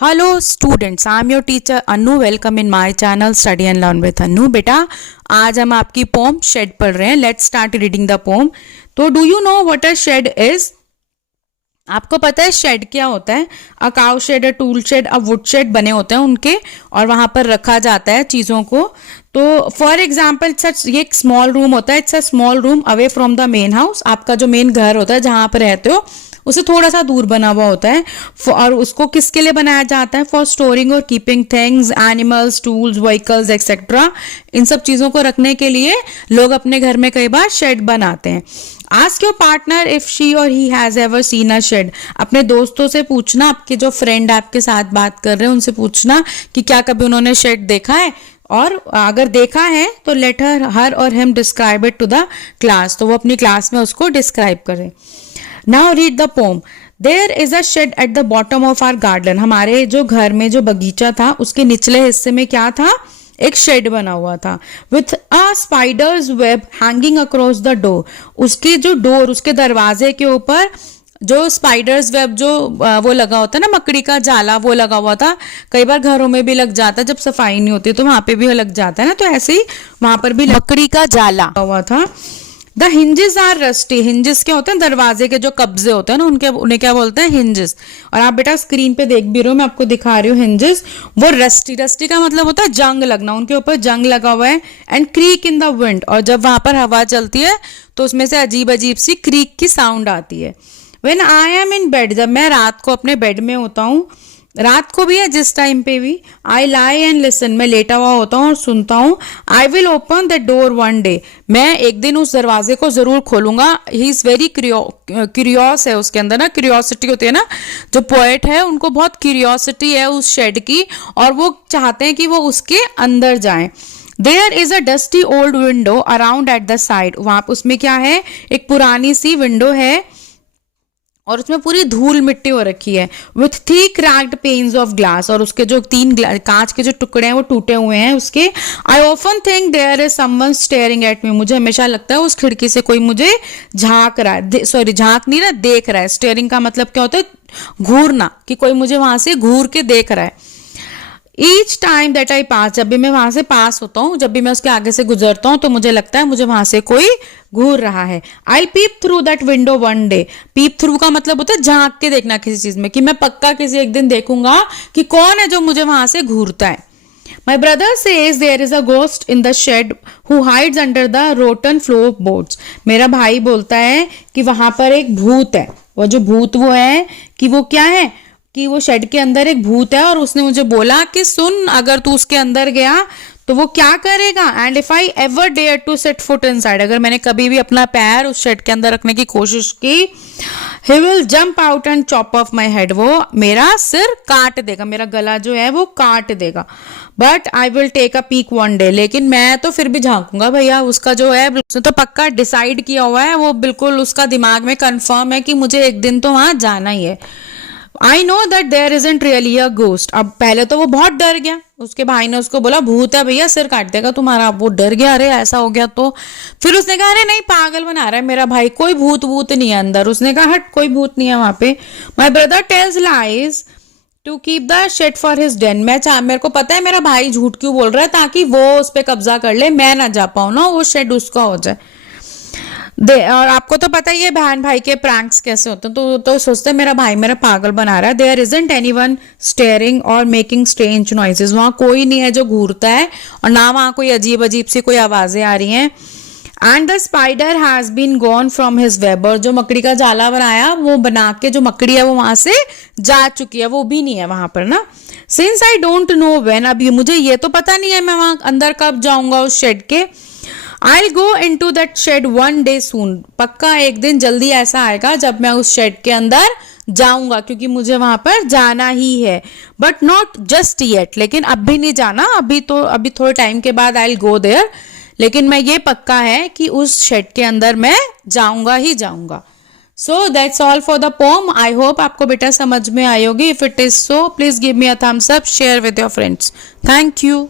Hello students, I am your teacher Anu. Welcome in my channel Study and Learn with Anu. बेटा आज हम आपकी pome shade पढ़ रहे हैं. Let's start reading the poem. तो do you know what a shed is? आपको पता है शेड क्या होता है? A cow shed, a tool shed, a wood shed बने होते हैं उनके, और वहां पर रखा जाता है चीजों को. तो फॉर एग्जाम्पल ये एक स्मॉल रूम होता है. It's a small room away from the main house. आपका जो मेन घर होता है जहां पर रहते हो उसे थोड़ा सा दूर बना हुआ होता है. और उसको किसके लिए बनाया जाता है? फॉर स्टोरिंग और keeping things, animals, tools, vehicles etcetera. इन सब चीजों को रखने के लिए लोग अपने घर में कई बार शेड बनाते हैं. Ask your partner if she or he has ever seen a shed. अपने दोस्तों से पूछना, आपके जो फ्रेंड आपके साथ बात कर रहे हैं उनसे पूछना कि क्या कभी उन्होंने शेड देखा है, और अगर देखा है तो लेट हर और him describe it to the class. तो वो अपनी क्लास में उसको डिस्क्राइब करें. Now read the poem. There is a shed at the bottom of our garden. हमारे जो घर में जो बगीचा था उसके निचले हिस्से में क्या था? एक शेड बना हुआ था. With a spiders web hanging across the door. उसके जो डोर, उसके दरवाजे के ऊपर जो स्पाइडर्स वेब जो वो लगा होता है ना, मकड़ी का जाला, वो लगा हुआ था. कई बार घरों में भी लग जाता है, जब सफाई नहीं होती तो वहां पे भी लग जाता है ना. तो ऐसे ही वहां पर भी मकड़ी का जाला हुआ था. The hinges are rusty. Hinges क्या होते हैं? दरवाजे के जो कब्जे होते हैं ना, उन्हें क्या बोलते हैं? हिंजेस. और आप बेटा स्क्रीन पे देख भी रहे हो, मैं आपको दिखा रही हूँ हिंजेस. वो रस्टी, रस्टी का मतलब होता है जंग लगना. उनके ऊपर जंग लगा हुआ है. And creek in the wind. और जब वहां पर हवा चलती है तो उसमें से अजीब अजीब सी क्रीक की साउंड आती है. When I am in bed. जब मैं रात को अपने बेड में होता हूँ, रात को भी है जिस टाइम पे भी, आई लाई एंड लिसन. मैं लेटा हुआ होता हूँ और सुनता हूँ. I will open the door one day. मैं एक दिन उस दरवाजे को जरूर खोलूंगा. ही इज वेरी क्यूरियस है. उसके अंदर ना क्यूरियोसिटी होती है ना. जो पोएट है उनको बहुत क्यूरियोसिटी है उस शेड की, और वो चाहते हैं कि वो उसके अंदर जाएं. There is a dusty old window around at the side. वहां उसमें क्या है? एक पुरानी सी विंडो है और उसमें पूरी धूल मिट्टी हो रखी है. With thick cracked pains of glass. और उसके जो कांच के जो टुकड़े हैं वो टूटे हुए हैं उसके. I often think there is someone staring at me. मुझे हमेशा लगता है उस खिड़की से कोई मुझे झांक रहा है. सॉरी, झांक नहीं रहा, देख रहा है. स्टेयरिंग का मतलब क्या होता है? घूरना, कि कोई मुझे वहां से घूर के देख रहा है. ईच टाइम दैट आई पास. जब भी मैं वहां से पास होता हूँ, जब भी मैं उसके आगे से गुजरता हूँ, तो मुझे लगता है मुझे वहां से कोई घूर रहा है. I peep through that window one day. Peep through का मतलब होता है झांक के देखना किसी चीज में, कि मैं पक्का किसी एक दिन देखूंगा कि कौन है जो मुझे वहां से घूरता है. My brother says there is a ghost in the shed who hides under the rotten floor boards. मेरा भाई बोलता है कि वहां पर एक भूत है. वो जो भूत वो है कि वो क्या है, कि वो शेड के अंदर एक भूत है. और उसने मुझे बोला कि सुन, अगर तू उसके अंदर गया तो वो क्या करेगा? And if I ever dare to set foot inside. अगर मैंने कभी भी अपना पैर उस शेड के अंदर रखने की कोशिश की, he will jump out and chop of my head. वो मेरा सिर काट देगा, मेरा गला जो है वो काट देगा. But I will take a peek one day. लेकिन मैं तो फिर भी झांकूंगा भैया. उसका जो है उसने तो पक्का डिसाइड किया हुआ है, वो बिल्कुल उसका दिमाग में कंफर्म है कि मुझे एक दिन तो वहां जाना ही है. I know that there isn't really a ghost. अब पहले तो वो बहुत डर गया. उसके भाई ने उसको बोला भूत है भैया, सिर काट देगा तुम्हारा. वो डर गया, अरे ऐसा हो गया तो. फिर उसने कहा अरे नहीं, पागल बना रहा है मेरा भाई, कोई भूत भूत नहीं है अंदर. उसने कहा हट, कोई भूत नहीं है वहां पे. My brother tells lies to keep the shed for his den. मेरे को पता है मेरा भाई झूठ क्यों बोल रहा है, ताकि वो उस पर कब्जा कर ले, मैं ना जा पाऊं ना, वो शेड उसका हो जाए. और आपको तो पता ही है बहन भाई के प्रैंक्स कैसे होते हैं. तो सोचते हैं मेरा भाई मेरा पागल बना रहा है. देयर इजंट एनीवन स्टेयरिंग और मेकिंग स्ट्रेंज नॉइजेस. वहां कोई नहीं है जो घूरता है, और ना वहां कोई अजीब अजीब सी कोई आवाजें आ रही हैं. And the spider has been gone from his web. और जो मकड़ी का जाला बनाया, वो बना के जो मकड़ी है वो वहां से जा चुकी है, वो भी नहीं है वहां पर ना. Since I don't know when. अभी मुझे ये तो पता नहीं है मैं वहां अंदर कब जाऊंगा उस शेड के. I'll go into that shed one day soon. पक्का एक दिन जल्दी ऐसा आएगा जब मैं उस शेड के अंदर जाऊंगा, क्योंकि मुझे वहां पर जाना ही है. But not just yet. लेकिन अब भी नहीं जाना, अभी थोड़े टाइम के बाद I'll go there. लेकिन मैं ये पक्का है कि उस शेड के अंदर मैं जाऊंगा ही जाऊंगा. So that's all for the pome. I hope आपको बेटा समझ में आई होगी. If it is so please give me a thumbs up, share with your friends. Thank you.